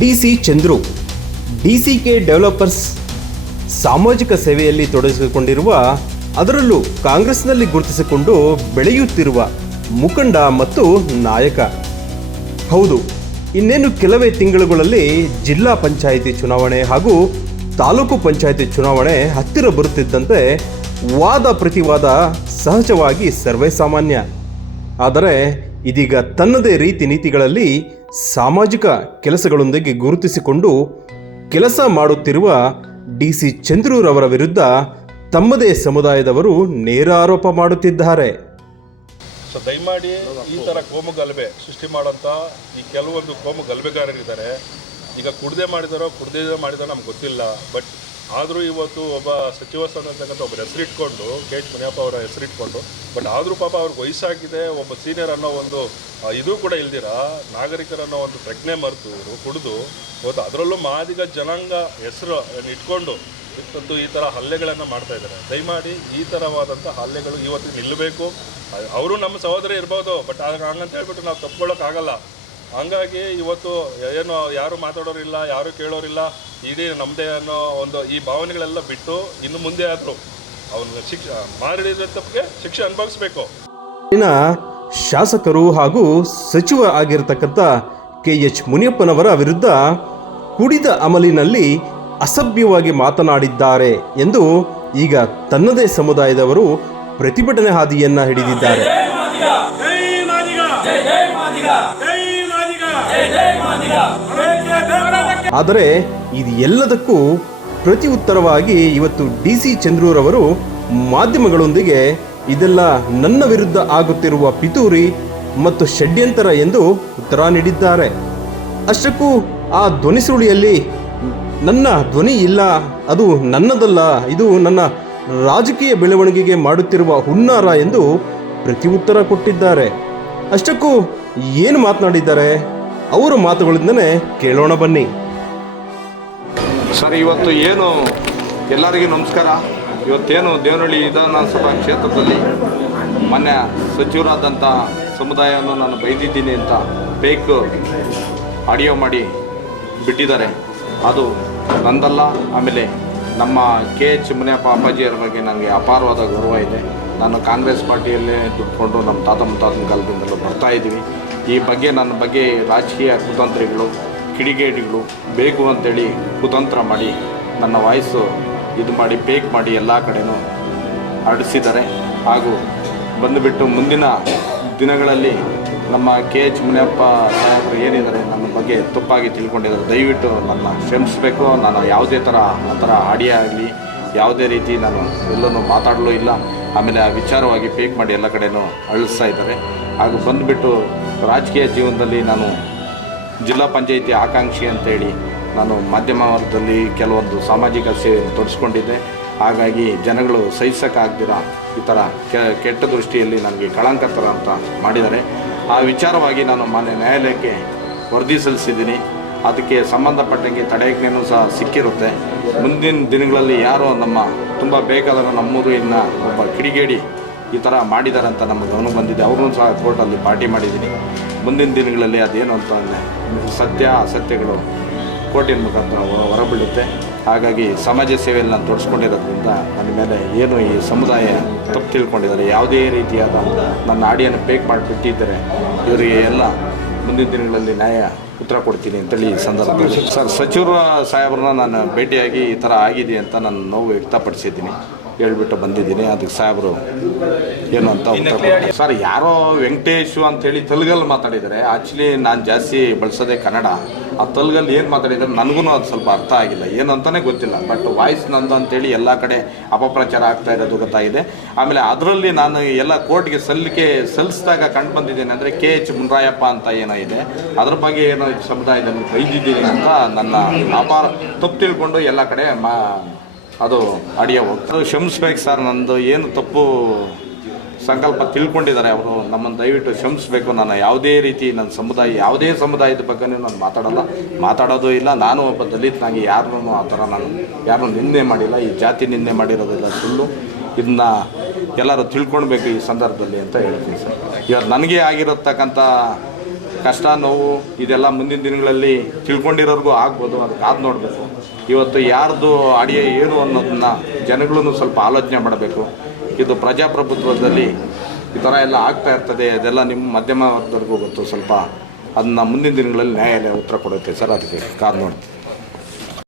D C Chandru, D C K developers ಸಾಮಾಜಿಕ ಸೇವೆಯಲ್ಲಿ ತೊಡಗಿಸಿಕೊಂಡಿರುವ, ಅದರಲ್ಲೂ ಕಾಂಗ್ರೆಸ್ನಲ್ಲಿ ಗುರುತಿಸಿಕೊಂಡು ಬೆಳೆಯುತ್ತಿರುವ ಮುಖಂಡ ಮತ್ತು ನಾಯಕ. ಹೌದು, ಇನ್ನೇನು ಕೆಲವೇ ತಿಂಗಳುಗಳಲ್ಲಿ ಜಿಲ್ಲಾ ಪಂಚಾಯಿತಿ ಚುನಾವಣೆ ಹಾಗೂ ತಾಲೂಕು ಪಂಚಾಯಿತಿ ಚುನಾವಣೆ ಹತ್ತಿರ ಬರುತ್ತಿದ್ದಂತೆ ವಾದ ಪ್ರತಿವಾದ ಸಹಜವಾಗಿ ಸರ್ವೇ ಸಾಮಾನ್ಯ. ಆದರೆ ಇದೀಗ ತನ್ನದೇ ರೀತಿ ನೀತಿಗಳಲ್ಲಿ ಸಾಮಾಜಿಕ ಕೆಲಸಗಳೊಂದಿಗೆ ಗುರುತಿಸಿಕೊಂಡು ಕೆಲಸ ಮಾಡುತ್ತಿರುವ ಡಿ ಸಿ ಚಂದ್ರೂರವರ ವಿರುದ್ಧ ತಮ್ಮದೇ ಸಮುದಾಯದವರು ನೇರ ಆರೋಪ ಮಾಡುತ್ತಿದ್ದಾರೆ. ಸೊ ದಯಮಾಡಿ ಈ ಥರ ಕೋಮು ಗಲಭೆ ಸೃಷ್ಟಿ ಮಾಡೋಂಥ ಈ ಕೆಲವೊಂದು ಕೋಮು ಗಲಭೆಗಾರರಿದ್ದಾರೆ. ಈಗ ಕುಡ್ದೆ ಮಾಡಿದಾರೋ, ಕುಡ್ದೇ ಮಾಡಿದಾರೋ ನಮ್ಗೆ ಗೊತ್ತಿಲ್ಲ. ಬಟ್ ಆದರೂ ಇವತ್ತು ಒಬ್ಬ ಸಚಿವ ಸ್ಥಾನದಕ್ಕಂತ ಒಬ್ಬರು ಹೆಸರಿಟ್ಕೊಂಡು, ಕೆ ಎಚ್ ಮುನಿಯಪ್ಪ ಅವರ ಹೆಸರಿಟ್ಕೊಂಡು, ಬಟ್ ಆದರೂ ಪಾಪ ಅವ್ರಿಗೆ ವಯಸ್ಸಾಗಿದೆ, ಒಬ್ಬ ಸೀನಿಯರ್ ಅನ್ನೋ ಒಂದು ಇದು ಕೂಡ ಇಲ್ದಿರ? ನಾಗರಿಕರನ್ನೋ ಒಂದು ಪ್ರಜ್ಞೆ ಮರೆತು ಇವರು ಕುಡಿದು, ಇವತ್ತು ಅದರಲ್ಲೂ ಮಾದಿಗ ಜನಾಂಗ ಹೆಸರು ಇಟ್ಕೊಂಡು, ಇವತ್ತು ಈ ಥರ ಹಲ್ಲೆಗಳನ್ನು ಮಾಡ್ತಾ ಇದ್ದಾರೆ. ದಯಮಾಡಿ ಈ ಥರವಾದಂಥ ಹಲ್ಲೆಗಳು ಇವತ್ತು ನಿಲ್ಲಬೇಕು ಅವರು ನಮ್ಮ ಸಹೋದರಿ ಇರ್ಬೋದು, ಬಟ್ ಆಗ ಹಂಗಂತ ಹೇಳ್ಬಿಟ್ಟು ನಾವು ತಪ್ಕೊಳ್ಳೋಕ್ಕಾಗಲ್ಲ ಹಂಗಾಗಿ ಇವತ್ತು ಏನು ಯಾರು ಮಾತಾಡೋರಿಲ್ಲ ಯಾರು ಕೇಳೋರಿಲ್ಲ ಇಡೀ ನಮ್ಮದೇ ಅನ್ನೋ ಒಂದು ಈ ಭಾವನೆಗಳೆಲ್ಲ ಬಿಟ್ಟು ಇನ್ನು ಮುಂದೆ ಆದರೂ ಅವನು ಶಿಕ್ಷ ಮಾಡಿದ ತಪ್ಪಿಗೆ ಶಿಕ್ಷೆ ಅನುಭವಿಸ್ಬೇಕು. ಇನ್ನ ಶಾಸಕರು ಹಾಗೂ ಸಚಿವ ಆಗಿರತಕ್ಕಂಥ ಕೆ ಎಚ್ ಮುನಿಯಪ್ಪನವರ ವಿರುದ್ಧ ಕುಡಿದ ಅಮಲಿನಲ್ಲಿ ಅಸಭ್ಯವಾಗಿ ಮಾತನಾಡಿದ್ದಾರೆ ಎಂದು ಈಗ ತನ್ನದೇ ಸಮುದಾಯದವರು ಪ್ರತಿಭಟನೆ ಹಾದಿಯನ್ನ ಹಿಡಿದಿದ್ದಾರೆ. ಆದರೆ ಇದು ಎಲ್ಲದಕ್ಕೂ ಪ್ರತಿ ಉತ್ತರವಾಗಿ ಇವತ್ತು ಡಿ ಸಿ ಚಂದ್ರೂರವರು ಮಾಧ್ಯಮಗಳೊಂದಿಗೆ ಇದೆಲ್ಲ ನನ್ನ ವಿರುದ್ಧ ಆಗುತ್ತಿರುವ ಪಿತೂರಿ ಮತ್ತು ಷಡ್ಯಂತರ ಎಂದು ಉತ್ತರ ನೀಡಿದ್ದಾರೆ. ಅಷ್ಟಕ್ಕೂ ಆ ಧ್ವನಿ ಸುಳಿಯಲ್ಲಿ ನನ್ನ ಧ್ವನಿ ಇಲ್ಲ, ಅದು ನನ್ನದಲ್ಲ, ಇದು ನನ್ನ ರಾಜಕೀಯ ಬೆಳವಣಿಗೆಗೆ ಮಾಡುತ್ತಿರುವ ಹುನ್ನಾರ ಎಂದು ಪ್ರತಿ ಉತ್ತರ ಕೊಟ್ಟಿದ್ದಾರೆ. ಅಷ್ಟಕ್ಕೂ ಏನು ಮಾತನಾಡಿದ್ದಾರೆ? ಅವರ ಮಾತುಗಳಿಂದನೇ ಕೇಳೋಣ ಬನ್ನಿ. ಸರ್, ಇವತ್ತು ಏನು? ಎಲ್ಲರಿಗೂ ನಮಸ್ಕಾರ. ಇವತ್ತೇನು ದೇವನಹಳ್ಳಿ ವಿಧಾನಸಭಾ ಕ್ಷೇತ್ರದಲ್ಲಿ ಮೊನ್ನೆ ಸಚಿವರಾದಂಥ ಸಮುದಾಯವನ್ನು ನಾನು ಬೈದಿದ್ದೀನಿ ಅಂತ ಫೇಕ್ ಆಡಿಯೋ ಮಾಡಿ ಬಿಟ್ಟಿದ್ದಾರೆ. ಅದು ನಂದಲ್ಲ, ಆಮೇಲೆ ನಮ್ಮ ಕೆ ಎಚ್ ಮುನಿಯಪ್ಪ ಅಪ್ಪಾಜಿಯವರ ಬಗ್ಗೆ ನನಗೆ ಅಪಾರವಾದ ಗೌರವ ಇದೆ. ನಾನು ಕಾಂಗ್ರೆಸ್ ಪಾರ್ಟಿಯಲ್ಲೇ ದುಡ್ಕೊಂಡು ನಮ್ಮ ತಾತ ಮುತ್ತಾತನ ಕಾಲದಿಂದಲೂ ಬರ್ತಾ ಇದ್ದೀವಿ. ಈ ಬಗ್ಗೆ ನನ್ನ ಬಗ್ಗೆ ರಾಜಕೀಯ ಕುತಂತ್ರಿಗಳು, ಕಿಡಿಗೇಡಿಗಳು, ಬೇಕು ಅಂತೇಳಿ ಕುತಂತ್ರ ಮಾಡಿ, ನನ್ನ ವಾಯ್ಸು ಇದು ಮಾಡಿ ಪೇಕ್ ಮಾಡಿ ಎಲ್ಲ ಕಡೆನೂ ಹರಡಿಸಿದ್ದಾರೆ. ಹಾಗೂ ಬಂದುಬಿಟ್ಟು ಮುಂದಿನ ದಿನಗಳಲ್ಲಿ ನಮ್ಮ ಕೆ ಎಚ್ ಮುನಿಯಪ್ಪ ಸಾಹೇಬರು ಏನಿದ್ದಾರೆ, ನನ್ನ ಬಗ್ಗೆ ತಪ್ಪಾಗಿ ತಿಳ್ಕೊಂಡಿದ್ದಾರೆ. ದಯವಿಟ್ಟು ನನ್ನ ಕ್ಷಮಿಸಬೇಕು. ನಾನು ಯಾವುದೇ ಥರ ಆ ಥರ ಆಡಿಯೋ ಆಗಲಿ, ಯಾವುದೇ ರೀತಿ ನಾನು ಎಲ್ಲನೂ ಮಾತಾಡಲೂ ಇಲ್ಲ. ಆಮೇಲೆ ಆ ವಿಚಾರವಾಗಿ ಪೇಕ್ ಮಾಡಿ ಎಲ್ಲ ಕಡೆನೂ ಅಳಿಸ್ತಾ ಇದ್ದಾರೆ. ಹಾಗೂ ಬಂದುಬಿಟ್ಟು ರಾಜಕೀಯ ಜೀವನದಲ್ಲಿ ನಾನು ಜಿಲ್ಲಾ ಪಂಚಾಯಿತಿ ಆಕಾಂಕ್ಷಿ ಅಂತೇಳಿ ನಾನು ಮಾಧ್ಯಮ ವರ್ಗದಲ್ಲಿ ಕೆಲವೊಂದು ಸಾಮಾಜಿಕ ಸೇವೆ ತೊಡಸ್ಕೊಂಡಿದ್ದೆ ಹಾಗಾಗಿ ಜನಗಳು ಸಹಿಸೋಕ್ಕಾಗ್ದಿರ ಈ ಥರ ಕೆಟ್ಟ ದೃಷ್ಟಿಯಲ್ಲಿ ನನಗೆ ಕಳಂಕ ಥರ ಅಂತ ಮಾಡಿದ್ದಾರೆ. ಆ ವಿಚಾರವಾಗಿ ನಾನು ಮಾನ್ಯ ನ್ಯಾಯಾಲಯಕ್ಕೆ ವರದಿ ಸಲ್ಲಿಸಿದ್ದೀನಿ. ಅದಕ್ಕೆ ಸಂಬಂಧಪಟ್ಟಂಗೆ ತಡೆಯಜ್ಞೆಯೂ ಸಹ ಸಿಕ್ಕಿರುತ್ತೆ. ಮುಂದಿನ ದಿನಗಳಲ್ಲಿ ಯಾರೋ ನಮ್ಮ ತುಂಬ ಬೇಕಾದರೂ ನಮ್ಮೂರಿನ ಒಬ್ಬ ಕಿಡಿಗೇಡಿ ಈ ಥರ ಮಾಡಿದ್ದಾರೆ ಅಂತ ನಮ್ಮ ಗಮನ ಬಂದಿದೆ. ಅವ್ರನ್ನೂ ಸಹ ಕೋರ್ಟಲ್ಲಿ ಪಾರ್ಟಿ ಮಾಡಿದ್ದೀನಿ. ಮುಂದಿನ ದಿನಗಳಲ್ಲಿ ಅದೇನು ಅಂತ ಸತ್ಯ, ಅಸತ್ಯಗಳು ಕೋರ್ಟಿನ ಮುಖಾಂತರ ಹೊರ- ಹೊರಬೀಳುತ್ತೆ. ಹಾಗಾಗಿ ಸಮಾಜ ಸೇವೆಯಲ್ಲಿ ನಾನು ತೊಡಸ್ಕೊಂಡಿರೋದ್ರಿಂದ ನನ್ನ ಮೇಲೆ ಏನು ಈ ಸಮುದಾಯ ತಪ್ಪು ತಿಳ್ಕೊಂಡಿದ್ದಾರೆ, ಯಾವುದೇ ರೀತಿಯಾದ ನನ್ನ ಆಡಿಯನ್ನು ಪೇಕ್ ಮಾಡಿಬಿಟ್ಟಿದ್ದರೆ ಇವರಿಗೆ ಎಲ್ಲ ಮುಂದಿನ ದಿನಗಳಲ್ಲಿ ನ್ಯಾಯ ಉತ್ತರ ಕೊಡ್ತೀನಿ ಅಂತೇಳಿ ಸಂದರ್ಭದಲ್ಲಿ. ಸರ್, ಸಚಿವರ ಸಾಹೇಬ್ರನ್ನ ನಾನು ಭೇಟಿಯಾಗಿ ಈ ಥರ ಆಗಿದೆ ಅಂತ ನಾನು ನೋವು ವ್ಯಕ್ತಪಡಿಸಿದ್ದೀನಿ. ಹೇಳ್ಬಿಟ್ಟು ಬಂದಿದ್ದೀನಿ. ಅದಕ್ಕೆ ಸಾಹೇಬರು ಏನು ಅಂತ ಸರ್, ಯಾರೋ ವೆಂಕಟೇಶು ಅಂತೇಳಿ ತೆಲುಗಲ್ಲಿ ಮಾತಾಡಿದರೆ ಆ್ಯಕ್ಚುಲಿ ನಾನು ಜಾಸ್ತಿ ಬಳಸೋದೇ ಕನ್ನಡ. ಆ ತೆಲುಗಲ್ಲಿ ಏನು ಮಾತಾಡಿದರೆ ನನಗೂ ಅದು ಸ್ವಲ್ಪ ಅರ್ಥ ಆಗಿಲ್ಲ. ಏನು ಅಂತಲೇ ಗೊತ್ತಿಲ್ಲ. ಬಟ್ ವಾಯ್ಸ್ ನಂದು ಅಂತೇಳಿ ಎಲ್ಲ ಕಡೆ ಅಪಪ್ರಚಾರ ಆಗ್ತಾ ಇರೋದು ಗೊತ್ತಾಗಿದೆ ಆಮೇಲೆ ಅದರಲ್ಲಿ ನಾನು ಎಲ್ಲ ಕೋರ್ಟ್ಗೆ ಸಲ್ಲಿಕೆ, ಸಲ್ಲಿಸಿದಾಗ ಕಂಡು ಬಂದಿದ್ದೇನೆ ಅಂದರೆ ಕೆ ಎಚ್ ಮುನ್ರಾಯಪ್ಪ ಅಂತ ಏನೋ ಇದೆ. ಅದ್ರ ಬಗ್ಗೆ ಏನೋ ಸಮುದಾಯದಲ್ಲಿ ಬೈದಿದ್ದೀನಿ ಅಂತ ನನ್ನ ಅಪಾರ ತಪ್ಪು ತಿಳ್ಕೊಂಡು ಎಲ್ಲ ಕಡೆ ಮಾ ಅದು ಅಡಿಯ ಹೋಗ್ತದೆ. ಕ್ಷಮಿಸ್ಬೇಕು ಸರ್ ನಂದು ಏನು ತಪ್ಪು ಸಂಕಲ್ಪ ತಿಳ್ಕೊಂಡಿದ್ದಾರೆ ಅವರು. ನಮ್ಮನ್ನು ದಯವಿಟ್ಟು ಶಮಿಸ್ಬೇಕು ನಾನು ಯಾವುದೇ ರೀತಿ ನನ್ನ ಸಮುದಾಯ, ಯಾವುದೇ ಸಮುದಾಯದ ಬಗ್ಗೆನೂ ನಾನು ಮಾತಾಡಲ್ಲ. ಮಾತಾಡೋದು ಇಲ್ಲ. ನಾನು ಒಬ್ಬ ದಲಿತನಾಗಿ ಯಾರನ್ನೂ ಆ ಥರ ನಾನು ಯಾರನ್ನೂ ನಿಂದೆ ಮಾಡಿಲ್ಲ. ಈ ಜಾತಿ ನಿಂದೆ ಮಾಡಿರೋದಿಲ್ಲ ಸುಳ್ಳು. ಇದನ್ನ ಎಲ್ಲರೂ ತಿಳ್ಕೊಳ್ಬೇಕು ಈ ಸಂದರ್ಭದಲ್ಲಿ ಅಂತ ಹೇಳ್ತೀನಿ ಸರ್. ಇವತ್ತು ನನಗೆ ಆಗಿರತಕ್ಕಂಥ ಕಷ್ಟ, ನೋವು, ಇದೆಲ್ಲ ಮುಂದಿನ ದಿನಗಳಲ್ಲಿ ತಿಳ್ಕೊಂಡಿರೋರಿಗೂ ಆಗ್ಬೋದು. ಅದು ಕಾದು ನೋಡಬೇಕು. ಇವತ್ತು ಯಾರ್ದು ಅಡಿಯ ಏನು ಅನ್ನೋದನ್ನ ಜನಗಳನ್ನು ಸ್ವಲ್ಪ ಆಲೋಚನೆ ಮಾಡಬೇಕು. ಇದು ಪ್ರಜಾಪ್ರಭುತ್ವದಲ್ಲಿ ಈ ಥರ ಎಲ್ಲ ಆಗ್ತಾ ಇರ್ತದೆ, ಅದೆಲ್ಲ ನಿಮ್ಮ ಮಧ್ಯಮ ಗೊತ್ತು ಸ್ವಲ್ಪ. ಅದನ್ನ ಮುಂದಿನ ದಿನಗಳಲ್ಲಿ ನ್ಯಾಯಾಲಯ ಉತ್ತರ ಕೊಡುತ್ತೆ ಸರ್, ಅದಕ್ಕೆ ಕಾದು ನೋಡ್ತೀವಿ